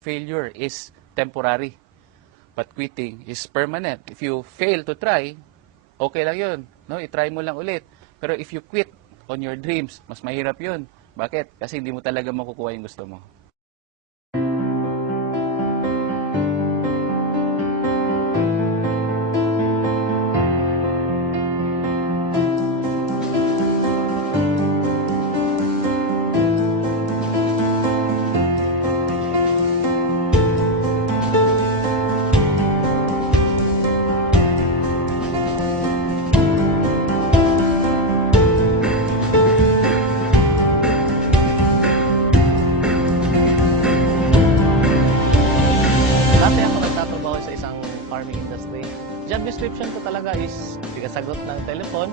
Failure is temporary, but quitting is permanent. If you fail to try, okay lang yun. No? I-try mo lang ulit. Pero if you quit on your dreams, mas mahirap yun. Bakit? Kasi hindi mo talaga makukuha yung gusto mo. Dati ako nagtatrabaho sa isang farming industry. Job description ko talaga is tigasagot ng telepon,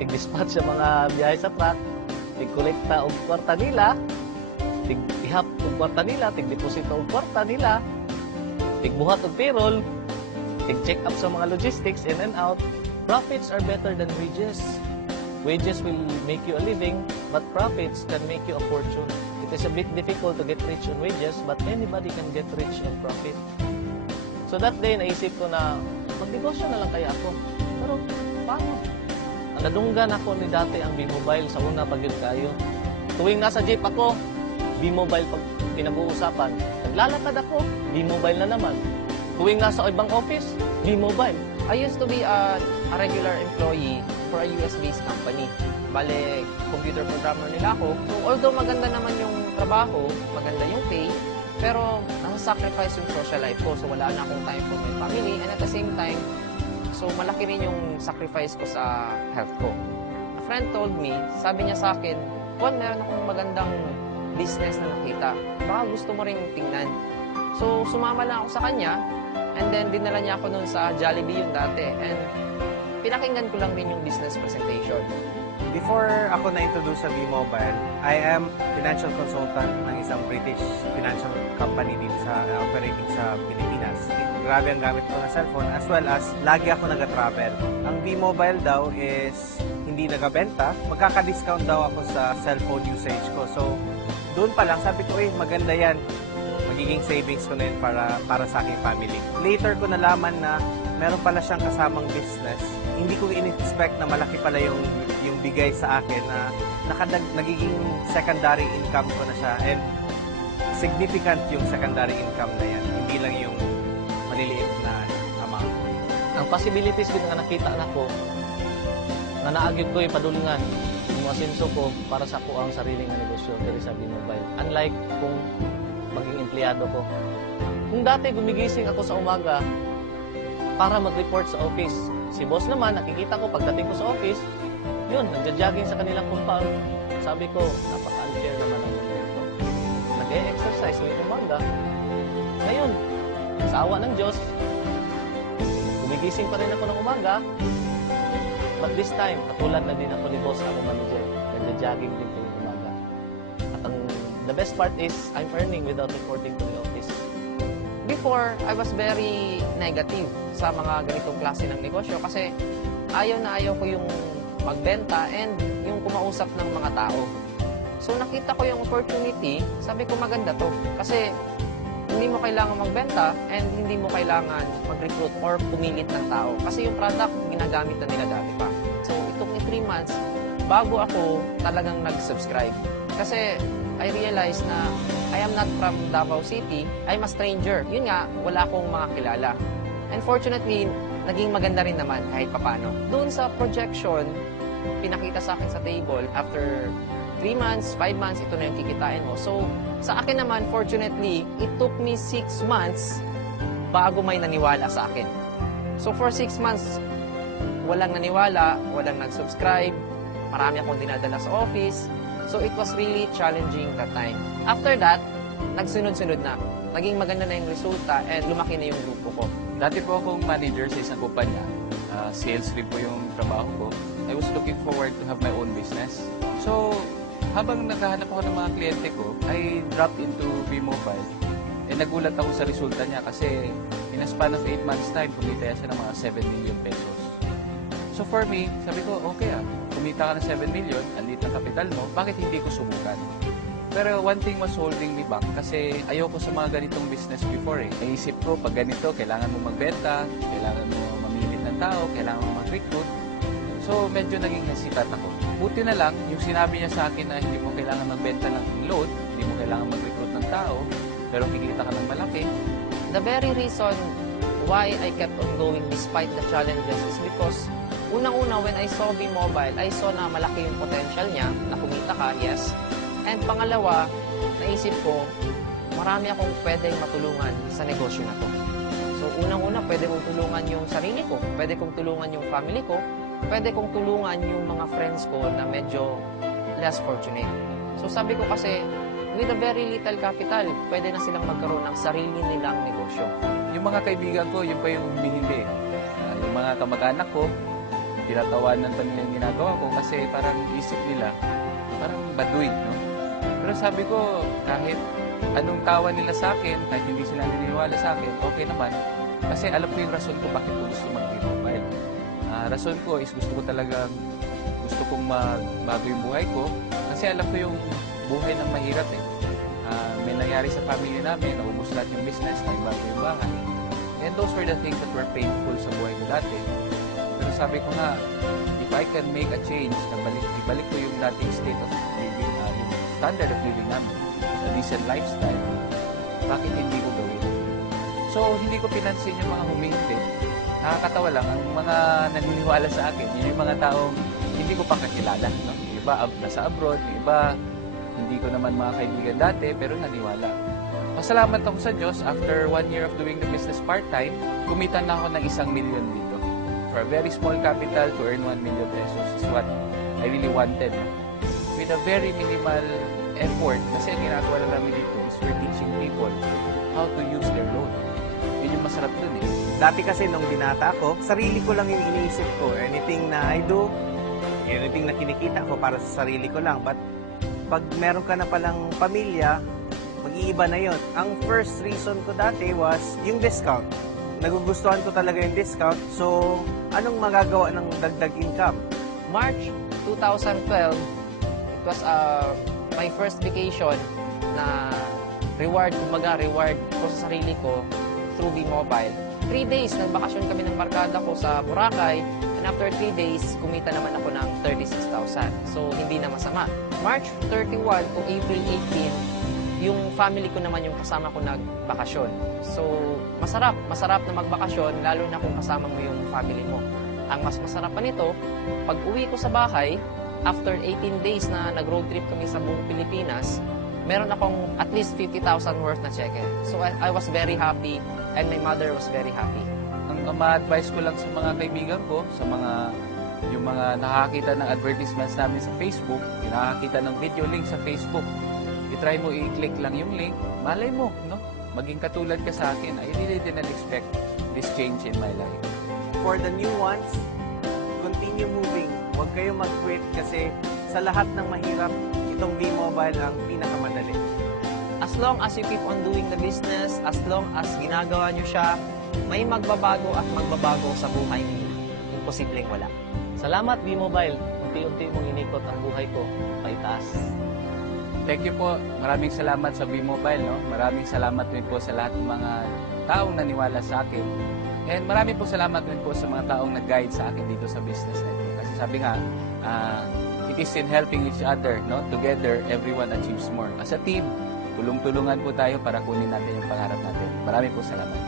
tig-dispatch sa mga biyahe sa truck, tig-kolekta og kwarta nila, tig-ihap og kwarta nila, tig-deposito og kwarta nila, tig-buhat og payroll, tig-check up sa mga logistics in and out. Profits are better than wages. Wages will make you a living, but profits can make you a fortune. It is a bit difficult to get rich on wages, but anybody can get rich on profit. So that day, naisip ko na magnegosyo na lang kaya ako. Pero paano? Nadunggan ako ni dati ang B-Mobile sa una pag yun kayo. Tuwing nasa jeep ako, B-Mobile pag pinag-uusapan. Naglalakad ako, B-Mobile na naman. Tuwing nasa ibang office, B-Mobile. I used to be a regular employee for a US-based company. Bale, computer programmer nila ako. So, although maganda naman yung trabaho, maganda yung pay, pero nasa-sacrifice yung social life ko. So, wala na akong time for my family. And at the same time, so malaki rin yung sacrifice ko sa health ko. A friend told me, sabi niya sa akin, Juan, meron akong magandang business na nakita. Baka gusto mo rin tingnan. So, sumama lang ako sa kanya. And then, dinala niya ako nun sa Jollibee yung dati. And pinakinggan ko lang rin yung business presentation. Before ako na-introduce sa V-Mobile, I am financial consultant ng isang British financial company dito sa operating sa Pilipinas. Grabe ang gamit ko ng cellphone as well as lagi ako nag-travel. Ang V-Mobile daw is hindi nagabenta. Magkaka-discount daw ako sa cellphone usage ko. So, doon pa lang sabi ko, maganda yan. Magiging savings ko na yun para sa aking family. Later ko nalaman na meron pala siyang kasamang business. Hindi ko in-expect na malaki pala yung bigay sa akin na nagiging secondary income ko na siya. And significant yung secondary income na yan. Hindi lang yung maliliit na amount. Ang possibilities din nga nakita na ko, na naagid ko yung padulungan, yung asenso ko para sa ko ang sariling negosyo diri sa B-Mobile. Unlike kung maging empleyado ko. Kung dati gumigising ako sa umaga para mag-report sa office, si boss naman, nakikita ko pagdating ko sa office, yun, nagja-jogging sa kanilang compound. Sabi ko, napaka-unfair naman ang mundo. Nag-e-exercise ng umaga. Ngayon, sa awa ng Diyos, gumigising pa rin ako ng umaga, but this time, katulad na din ako ni boss, ako manager. Nagja-jogging din ko yung umaga. At the best part is, I'm earning without reporting to the office. Before, I was very negative sa mga ganitong klase ng negosyo kasi ayaw na ayaw ko yung magbenta and yung kumausap ng mga tao. So nakita ko yung opportunity, sabi ko maganda to. Kasi hindi mo kailangan magbenta and hindi mo kailangan mag-recruit or pumilit ng tao. Kasi yung product, ginagamit na nila dati pa. So it took me 3 months bago ako talagang nag-subscribe. Kasi I realized na I am not from Davao City, I'm a stranger. Yun nga, wala akong mga kilala. And fortunately, naging maganda rin naman kahit papano. Doon sa projection, pinakita sa akin sa table, after 3 months, 5 months, ito na yung kikitain mo. So, sa akin naman, fortunately, it took me 6 months bago may naniwala sa akin. So, for 6 months, walang naniwala, walang nag-subscribe, marami akong dinadala sa office. So, it was really challenging that time. After that, nagsunod-sunod na. Naging maganda na yung resulta and lumaki na yung grupo ko. Dati po akong manager sa isang kumpanya. Sales rin po yung trabaho ko. I was looking forward to have my own business. So, habang naghahanap ako ng mga kliyente ko, I dropped into B-Mobile. Nagulat ako sa resulta niya kasi in a span of 8 months time, kumita siya ng mga 7 million pesos. So for me, sabi ko, okay kumita ka ng 7 million, andito ang kapital mo, bakit hindi ko subukan? Pero one thing was holding me back kasi ayoko sa mga ganitong business before eh. Naisip ko, pag ganito, kailangan mo magbenta, kailangan mo mamili ng tao, kailangan mo mag-recruit. So, medyo naging hesitant ako. Buti na lang, yung sinabi niya sa akin na hindi mo kailangan magbenta ng load, hindi mo kailangan mag-recruit ng tao, pero kikita ka ng malaki. The very reason why I kept on going despite the challenges is because unang-una, when I saw B-Mobile, I saw na malaki yung potential niya, na kumita ka, yes. And pangalawa, naisip ko, marami akong pwedeng matulungan sa negosyo na to. So, unang-una, pwede kong tulungan yung sarili ko, pwede kong tulungan yung family ko, pwede kong tulungan yung mga friends ko na medyo less fortunate. So, sabi ko kasi, with a very little capital, pwede na silang magkaroon ng sarili nilang negosyo. Yung mga kaibigan ko, yun pa yung humihindi. Yung mga kamag-anak ko, tinatawanan pa nila yung ginagawa ko kasi parang isip nila, parang baduy, no? Pero sabi ko, kahit anong tawa nila sa akin, kahit hindi sila naniniwala sa akin, okay naman. Kasi alam ko yung rason ko bakit ko gusto mag-B-Mobile. Rason ko is gusto kong magbago yung buhay ko. Kasi alam ko yung buhay ng mahirap eh. May nangyari sa family namin, naubos lahat yung business, naibago yung bahay. And those were the things that were painful sa buhay ko dati. Pero sabi ko nga, if I can make a change, ibalik ko yung dating state of living, yung standard of living namin, a decent lifestyle, bakit hindi ko gawin? So, hindi ko pinansin yung mga humihintay. Nakakatawa lang, ang mga naniniwala sa akin, yun yung mga taong hindi ko pa kakilala. No? Yung iba nasa abroad, yung iba hindi ko naman mga kaibigan dati, pero naniwala. Pasalamat ako sa Diyos, after 1 year of doing the business part-time, kumita na ako ng 1 million dito. For a very small capital, to earn 1 million pesos is what I really wanted. No? With a very minimal effort, kasi ang ginagawa na namin dito is we're teaching people how to use their loan. Yun yung masarap dun eh. Dati kasi nung binata ako, sarili ko lang yung iniisip ko. Anything na I do, anything na kinikita ko para sa sarili ko lang. But pag meron ka na palang pamilya, mag-iiba na yon. Ang first reason ko dati was yung discount. Nagugustuhan ko talaga yung discount. So, anong magagawa ng dagdag income? March 2012, it was my first vacation na reward ko sa sarili ko through B-Mobile. 3 days, nagbakasyon kami ng barkada ko sa Boracay, and after 3 days, kumita naman ako ng 36,000. So, hindi na masama. March 31 to April 18, yung family ko naman yung kasama ko nagbakasyon. So, masarap na magbakasyon, lalo na kung kasama mo yung family mo. Ang mas masarap pa nito, pag uwi ko sa bahay, after 18 days na nag-road trip kami sa buong Pilipinas, meron akong at least 50,000 worth na cheque. So, I was very happy and my mother was very happy. Ang ma-advise ko lang sa mga kaibigan ko, yung mga nakakita ng advertisements namin sa Facebook, yung nakakita ng video link sa Facebook, i-try mo i-click lang yung link, malay mo, no? Maging katulad ka sa akin. I really didn't expect this change in my life. For the new ones, continue moving. Huwag kayo mag-quit kasi sa lahat ng mahirap, itong B-Mobile ang pinakamadali. As long as you keep on doing the business, as long as ginagawa nyo siya, may magbabago at magbabago sa buhay niyo. Imposibleng wala. Salamat, B-Mobile. Unti-unti mong inikot ang buhay ko paitaas. Thank you po. Maraming salamat sa B-Mobile. No? Maraming salamat din po sa lahat ng mga taong naniwala sa akin. And maraming po salamat din po sa mga taong nag-guide sa akin dito sa business na ito. Kasi sabi nga, it is in helping each other. No? Together, everyone achieves more. As a team, tulong-tulungan po tayo para kunin natin yung pangarap natin. Maraming po salamat.